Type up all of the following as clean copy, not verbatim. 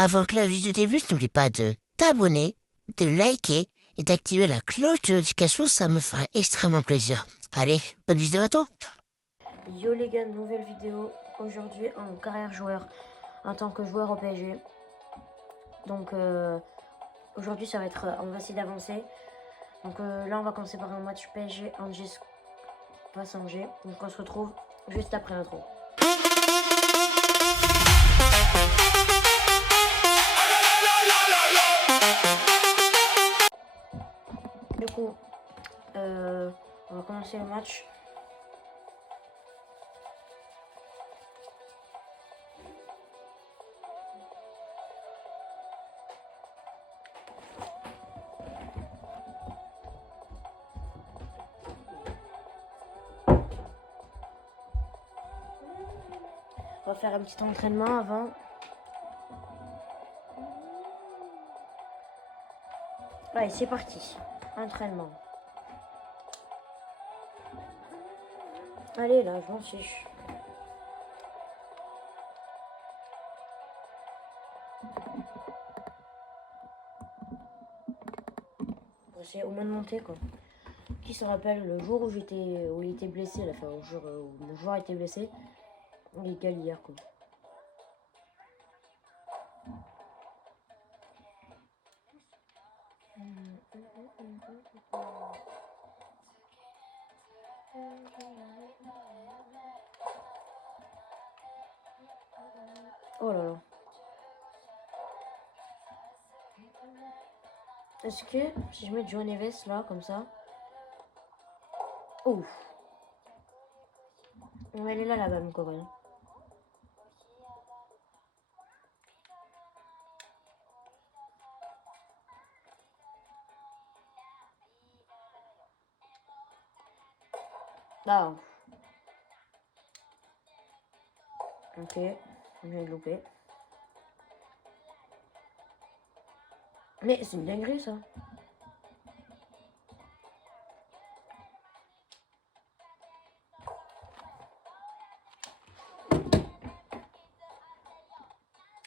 Avant que la vidéo débute, n'oublie pas de t'abonner, de liker et d'activer la cloche de notification, ça me fera extrêmement plaisir. Allez, bonne vidéo à toi. Yo les gars, nouvelle vidéo aujourd'hui en carrière joueur en tant que joueur au PSG. Donc aujourd'hui ça va être, on va essayer d'avancer. Donc là on va commencer par un match PSG Angers face à Angers. Donc on se retrouve juste après l'intro. Du coup on va commencer le match. On va faire un petit entraînement avant. Allez, c'est parti. Entraînement. Allez là, je m'en fiche. Pour essayer au moins de monter quoi. Qui se rappelle le jour où il était blessé, là, enfin le jour où mon joueur était blessé, il est hier quoi. Oh là là. Est-ce que si je mets Joe Neves là comme ça. Ouf. Elle est là la balle encore. Ah. Ok. Je vais louper. Mais c'est une dinguerie ça.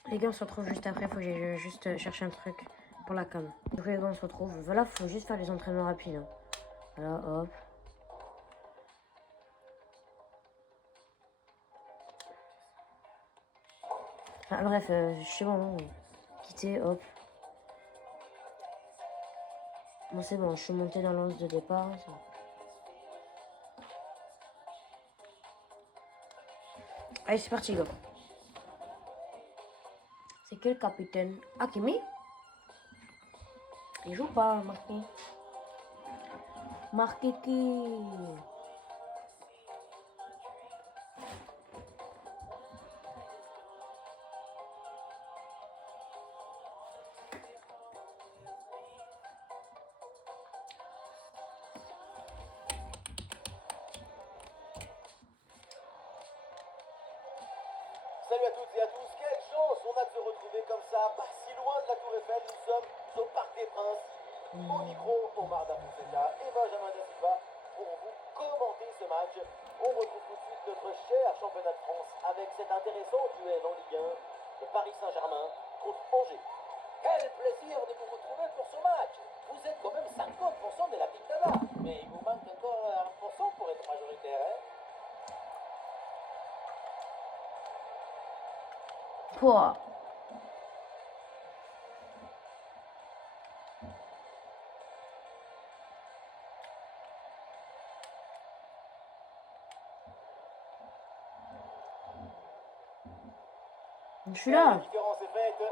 Les gars on se retrouve juste après, faut que j'aille juste chercher un truc pour la cam. Donc les gars on se retrouve. Voilà, faut juste faire les entraînements rapides. Hein. Voilà, hop. Enfin, bref, je sais pas, non. Quitter, hop. Bon c'est bon, je suis monté dans l'once de départ. Allez c'est parti gars. C'est quel capitaine? Hakimi? Il joue pas, Marqué. Marqué qui? Salut à toutes et à tous, quelle chance on a de se retrouver comme ça, pas si loin de la Tour Eiffel, nous sommes au Parc des Princes. Au micro, Omar Da Fonseca et Benjamin Da Silva pour vous commenter ce match. On retrouve tout de suite notre cher championnat de France avec cet intéressant duel en Ligue 1, le Paris Saint-Germain contre Angers. Quel plaisir de vous retrouver pour ce match. Vous êtes quand même 50% de la Pictada, mais il vous manque encore 1% pour être majoritaire, hein. Pouah. Je suis là. La différence est faite.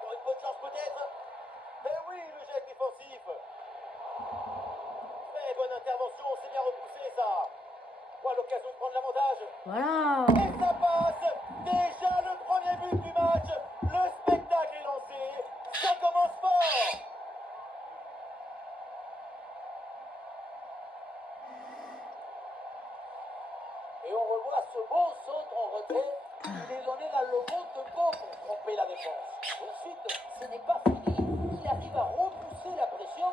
Pour une bonne chance peut-être. Mais oui, le jet défensif. Mais bonne intervention, c'est bien repoussé ça. Voilà l'occasion de prendre l'avantage. Voilà. Et ça passe. Déjà le premier but du match. Le spectacle est lancé. Ça commence fort. Et on revoit ce beau centre en retrait. Il est donné dans le bon tempo pour tromper la défense. Ensuite, ce n'est pas fini. Il arrive à repousser la pression,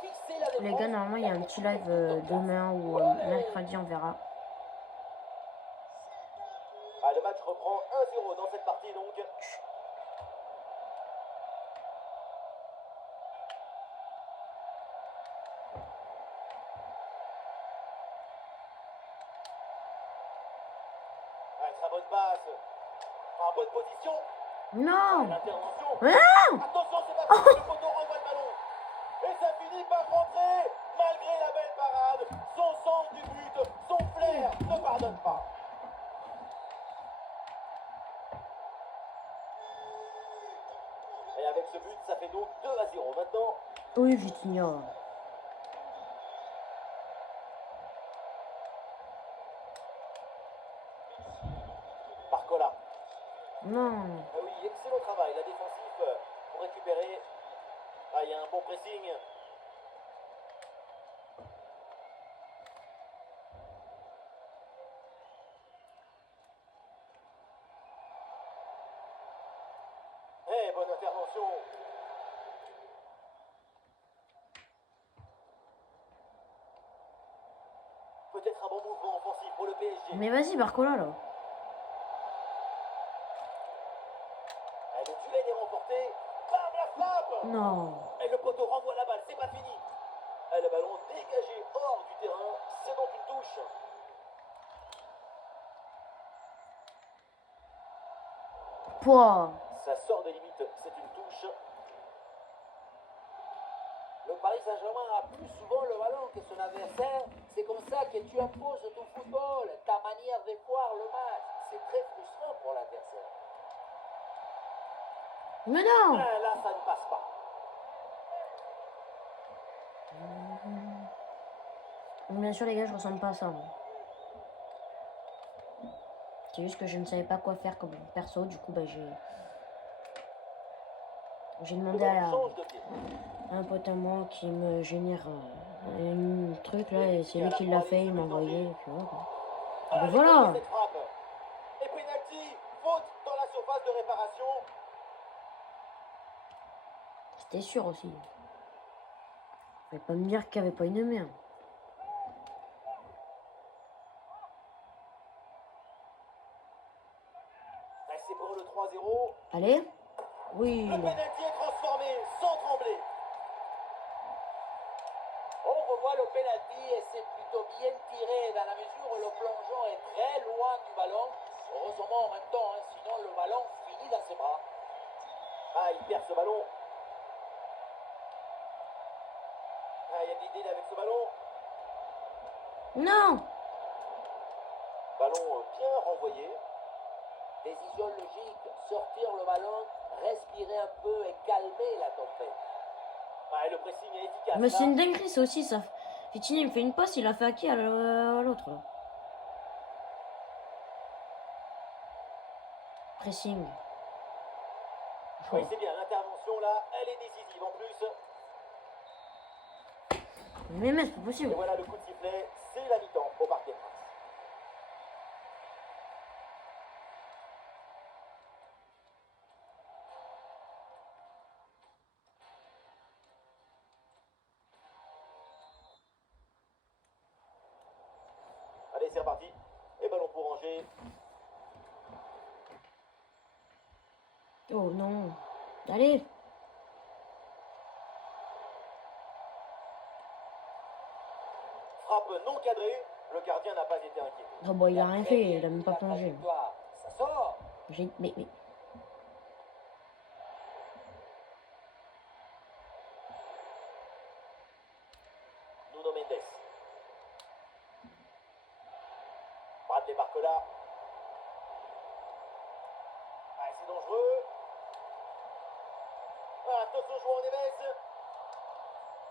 fixer la défense. Les gars, normalement, il y a un petit live demain ou mercredi, on verra. Ah, le match reprend 1-0 dans cette partie donc. très bonne passe. En bonne position. Non. L'intervention. Ah Attention, c'est pas fini, le poteau renvoie le ballon. Et ça finit par rentrer. Malgré la belle parade, son sens du but, son flair ne pardonne pas. Et avec ce but, ça fait donc 2-0 maintenant. Oui, Vitinha. Barcola. Non. Ah oui, excellent travail, la défensive pour récupérer. Ah, il y a un bon pressing. Eh, bonne intervention. Peut-être un bon mouvement offensif pour le PSG. Mais vas-y, Barcola, là. Eh, le duel est remporté. Bam, la frappe. Non. Et le poteau renvoie la balle, c'est pas fini. Et le ballon dégagé hors du terrain, c'est donc une touche. Pouah. Ça sort des limites, c'est une touche. Le Paris Saint-Germain a plus souvent le ballon que son adversaire. C'est comme ça que tu imposes ton football, ta manière de voir le match. C'est très frustrant pour l'adversaire. Mais non. Ah, là, ça ne passe pas. Bien sûr, les gars, je ressemble pas à ça. Moi. C'est juste que je ne savais pas quoi faire comme perso. Du coup, bah, j'ai Le demandé à ballon change de pied. un pote à moi qui me génère un truc là, et c'est lui qui l'a fait. Il m'a envoyé. Et puis, ouais, quoi. Ah, Ben j'ai voilà. compris cette frappe. Et penalty, faute dans la surface de réparation. C'était sûr aussi. Vous pouvez pas me dire qu'il n'y avait pas une merde. Ah, c'est pour le 3-0. Allez. Oui. Le penalty est transformé sans trembler. On revoit le penalty et c'est plutôt bien tiré dans la mesure où le plongeon est très loin du ballon. Heureusement en même temps, hein, sinon le ballon finit dans ses bras. Ah, il perd ce ballon. Ah, il y a de l'idée avec ce ballon. Non. Ballon bien renvoyé. Décision logique, sortir le ballon, respirer un peu et calmer la tempête. Ah, et le pressing est efficace. Mais c'est là. une dinguerie, ça aussi, ça. Fitini, il me fait une passe, il a fait à qui à l'autre là. Pressing. Oui, c'est bien, l'intervention là, elle est décisive en plus. Mais c'est pas Et possible. voilà le coup de sifflet, c'est la mi-temps au Parc des Princes. Allez, c'est reparti. Et ballon pour Angers. Oh non. Allez. Frappe non cadrée, le gardien n'a pas été inquiété. Oh bon, il a rien fait, il a même pas plongé. Ça sort. Mais. Nuno Mendes. Bradley Barcola. Ah, c'est dangereux. Ah, attention, joueur Neves.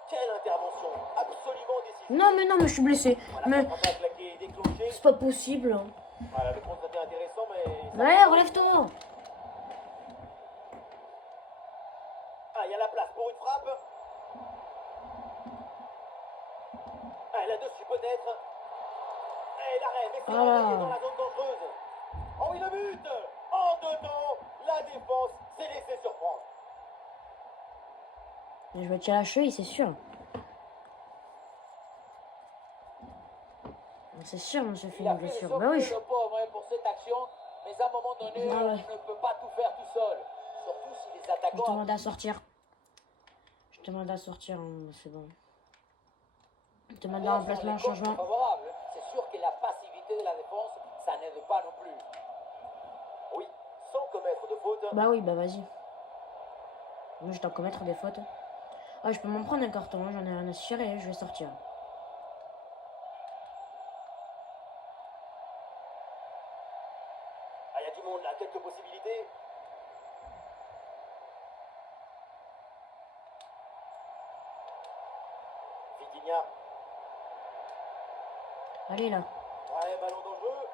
Quelle intervention, absolument décisive. Non, mais je suis blessé. Voilà, Mais contre-attaque claquée et déclenchée. c'est pas possible. Hein. Voilà, le contre était intéressant, mais... Ouais, relève-toi. Ah, il y a la place pour une frappe. Ah, là-dessus peut-être. Et l'arrêt, mais c'est Ah. envoyé dans la zone dangereuse. Oh oui, le but. En deux temps, la défense s'est laissée surprendre. Je vais tirer la cheville, c'est sûr. C'est sûr, monsieur fait Il a une fait blessure. le Bah oui. le pauvre hein, pour cette action, mais à un moment donné, Ah ouais. on ne peut pas tout faire tout seul. Surtout si les Je attaquants... demande à sortir. Je demande à sortir, hein, c'est bon. Je demande un remplacement, un changement. Favorable. C'est sûr que la passivité de la défense, ça n'aide pas non plus. de faute. Bah oui, bah vas-y. Moi, je dois commettre des fautes. Ah, je peux m'en prendre un carton, hein, j'en ai rien à cirer, je vais sortir. Ah, il y a du monde là, quelques possibilités. Vitinha. Allez, là. Ouais, ballon dangereux.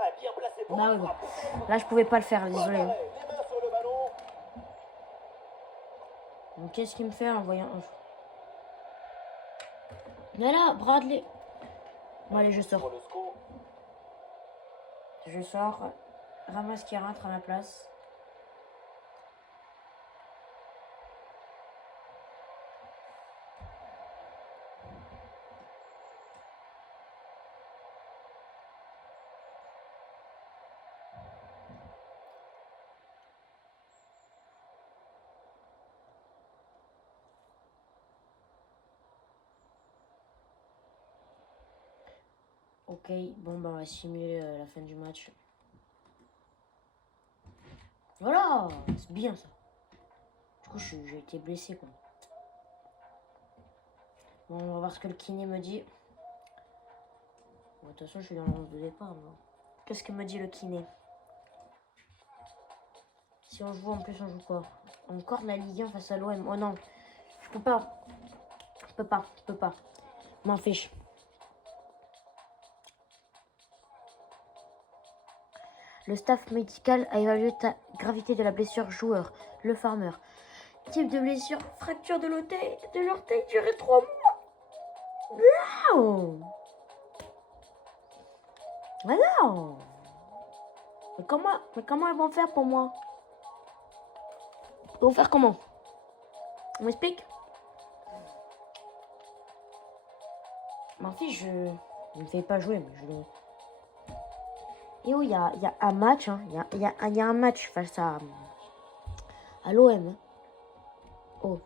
Ah, bien placé pour Bah la oui, frappe. là, je pouvais pas le faire, Bon désolé. arrêt, les mains sur le ballon. Donc, qu'est-ce qu'il me fait en voyant... Mais là, Bradley. Bon, allez, je sors. Pour le score. Je sors. Ramasse qui rentre à ma place. Ok, bon, bah, on va simuler la fin du match. Voilà, c'est bien ça. Du coup, j'ai été blessé, quoi. Bon, on va voir ce que le kiné me dit. Bon, de toute façon, je suis dans le 11 de départ. Qu'est-ce que me dit le kiné? Si on joue, en plus, on joue quoi? Encore de la Ligue 1 face à l'OM. Oh non, je peux pas. Je peux pas, je peux pas. M'en fiche. Le staff médical a évalué la gravité de la blessure joueur, le farmer. Type de blessure, fracture de l'orteil, durée 3 mois. Wow. Alors, mais comment ils vont faire pour moi? Ils vont faire comment? On m'explique? Ma fille, je ne me fais pas jouer, mais je le... Et oui, il y a un match, hein. Il y a un match face à l'OM. Hein. Oh.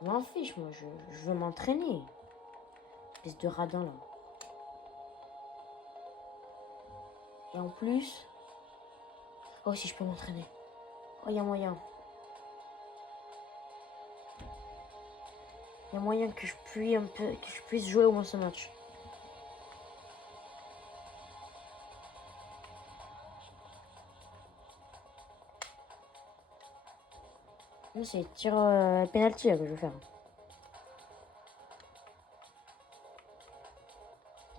Je m'en fiche, moi, je veux m'entraîner. Espèce de radin, là. Et en plus... Oh, si je peux m'entraîner. Oh, il y a moyen. Il y a moyen que je puisse jouer au moins ce match. C'est tir penalty là, que je vais faire.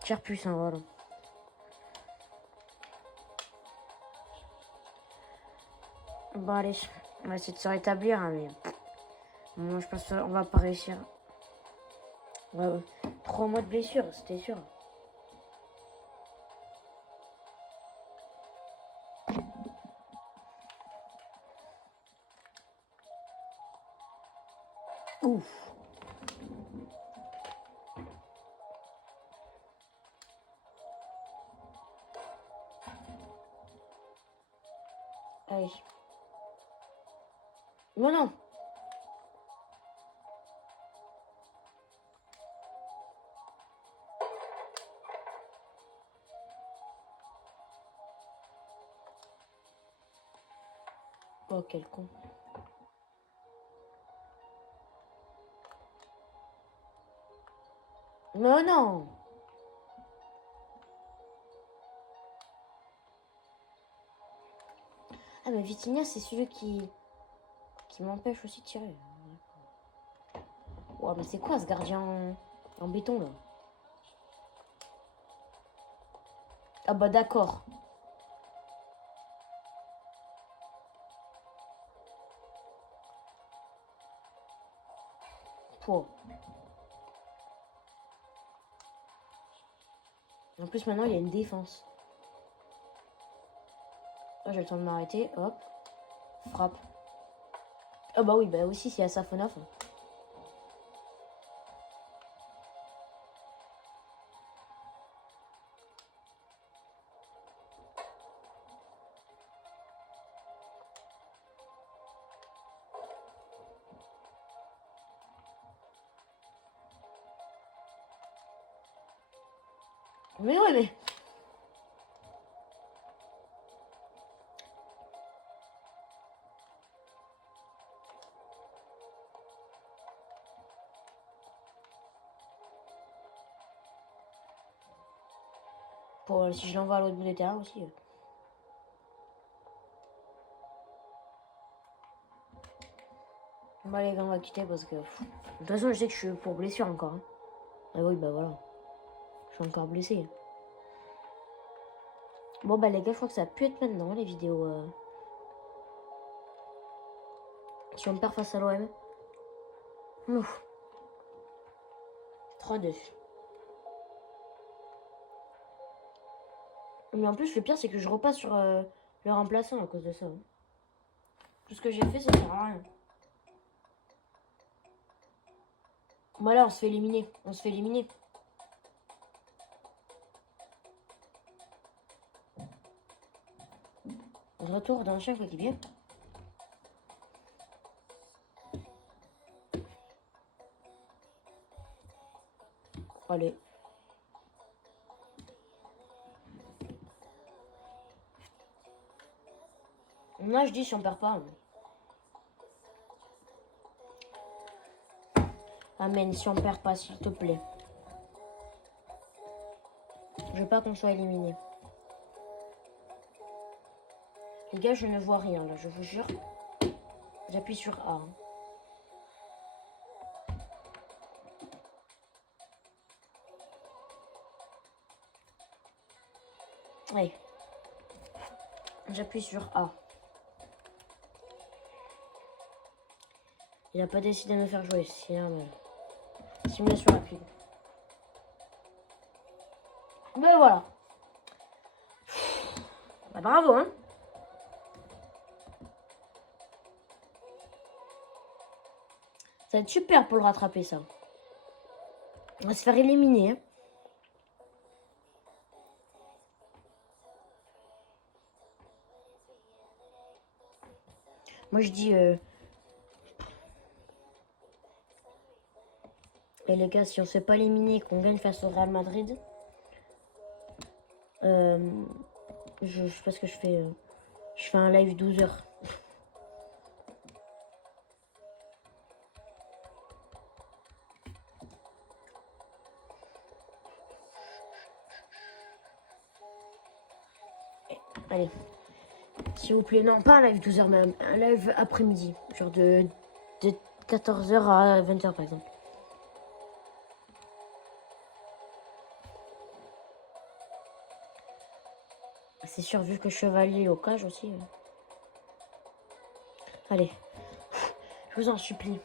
Tir puissant, voilà. Bon, allez, on va essayer de se rétablir, hein, mais moi je pense qu'on va pas réussir. Ouais, 3 mois de blessure, c'était sûr. Ouf. Allez. Non, non. Oh, quel con. Non, non. Ah, mais Vitinha, c'est celui qui m'empêche aussi de tirer. Ouais, mais c'est quoi ce gardien en béton, là? Ah bah d'accord. Pouah. En plus, maintenant, il y a une défense. Là, j'ai le temps de m'arrêter. Hop. Frappe. Ah bah oui, bah aussi, c'est à Safonov. Mais ouais, mais... Pour, si je l'envoie à l'autre bout des terrains aussi. Bon les gars, on va quitter parce que... De toute façon, je sais que je suis pour blessure encore. Hein. Ah oui, bah voilà. Je suis encore blessé. Bon bah les gars, je crois que ça a pu être maintenant les vidéos. Si on perd face à l'OM. Ouf. 3-2. Mais en plus, le pire, c'est que je repasse sur le remplaçant à cause de ça. Hein. Tout ce que j'ai fait, ça sert à rien. Bon là, on se fait éliminer. On se fait éliminer. Retour d'un chien coéquipier. Allez. Là, je dis si on perd pas. Amen, si on perd pas, s'il te plaît. Je veux pas qu'on soit éliminé. Les gars, je ne vois rien là, je vous jure. J'appuie sur A. Hein. Allez. J'appuie sur A. Il a pas décidé de me faire jouer. Simulation rapide. Ben voilà. Bah, bravo, hein. Ça va être super pour le rattraper, ça. On va se faire éliminer. Hein. Moi, je dis... Et les gars, si on ne se fait pas éliminer, qu'on gagne face au Real Madrid... je sais pas ce que je fais. Je fais un live 12 heures. Allez. S'il vous plaît, non, pas un live 12 heures, mais un live après-midi. Genre de 14 heures à 20 heures par exemple. C'est sûr, vu que chevalier au cage aussi. Allez. Je vous en supplie.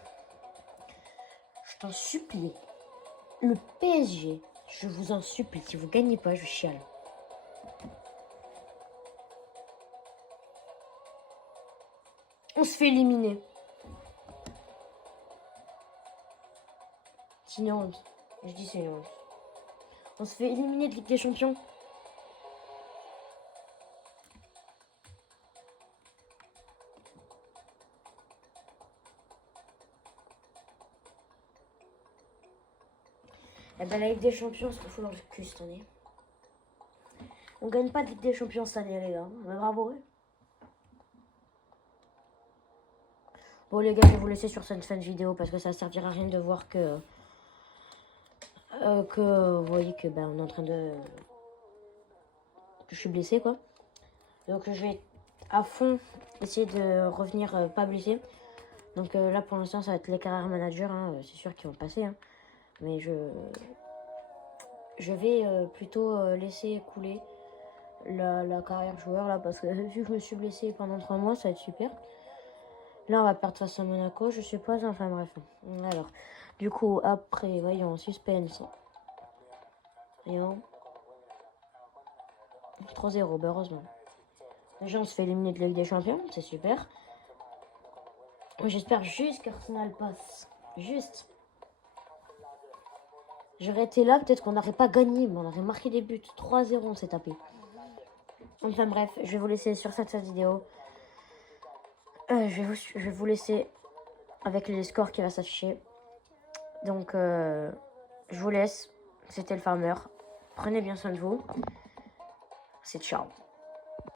Je t'en supplie. Le PSG, je vous en supplie. Si vous gagnez pas, je chiale. On se fait éliminer. C'est une honte. Je dis c'est une honte. On se fait éliminer de Ligue des Champions. Eh ben, la Ligue des Champions, c'est fou dans le cul cette année. On gagne pas de Ligue des Champions cette année, les gars. Mais bravo. Ouais. Bon, les gars, je vais vous laisser sur cette fin de vidéo parce que ça servira à rien de voir que vous voyez que ben on est en train de que je suis blessé quoi. Donc je vais à fond essayer de revenir pas blessé. Donc là pour l'instant ça va être les carrières managers, hein, c'est sûr qu'ils vont passer. Hein. Mais je vais plutôt laisser couler la carrière joueur là parce que vu que je me suis blessé pendant 3 mois, ça va être super. Là on va perdre face à Monaco, je sais pas, enfin bref. Alors, du coup après, voyons, suspense. Voyons. 3-0, bah heureusement. Déjà on se fait éliminer de la Ligue des Champions, c'est super. J'espère juste qu'Arsenal passe. Juste. J'aurais été là, peut-être qu'on n'aurait pas gagné, mais on aurait marqué des buts. 3-0, on s'est tapé. Enfin bref, je vais vous laisser sur cette vidéo. Je vais vous laisser avec les scores qui va s'afficher. Donc, je vous laisse. C'était le farmer. Prenez bien soin de vous. C'est ciao.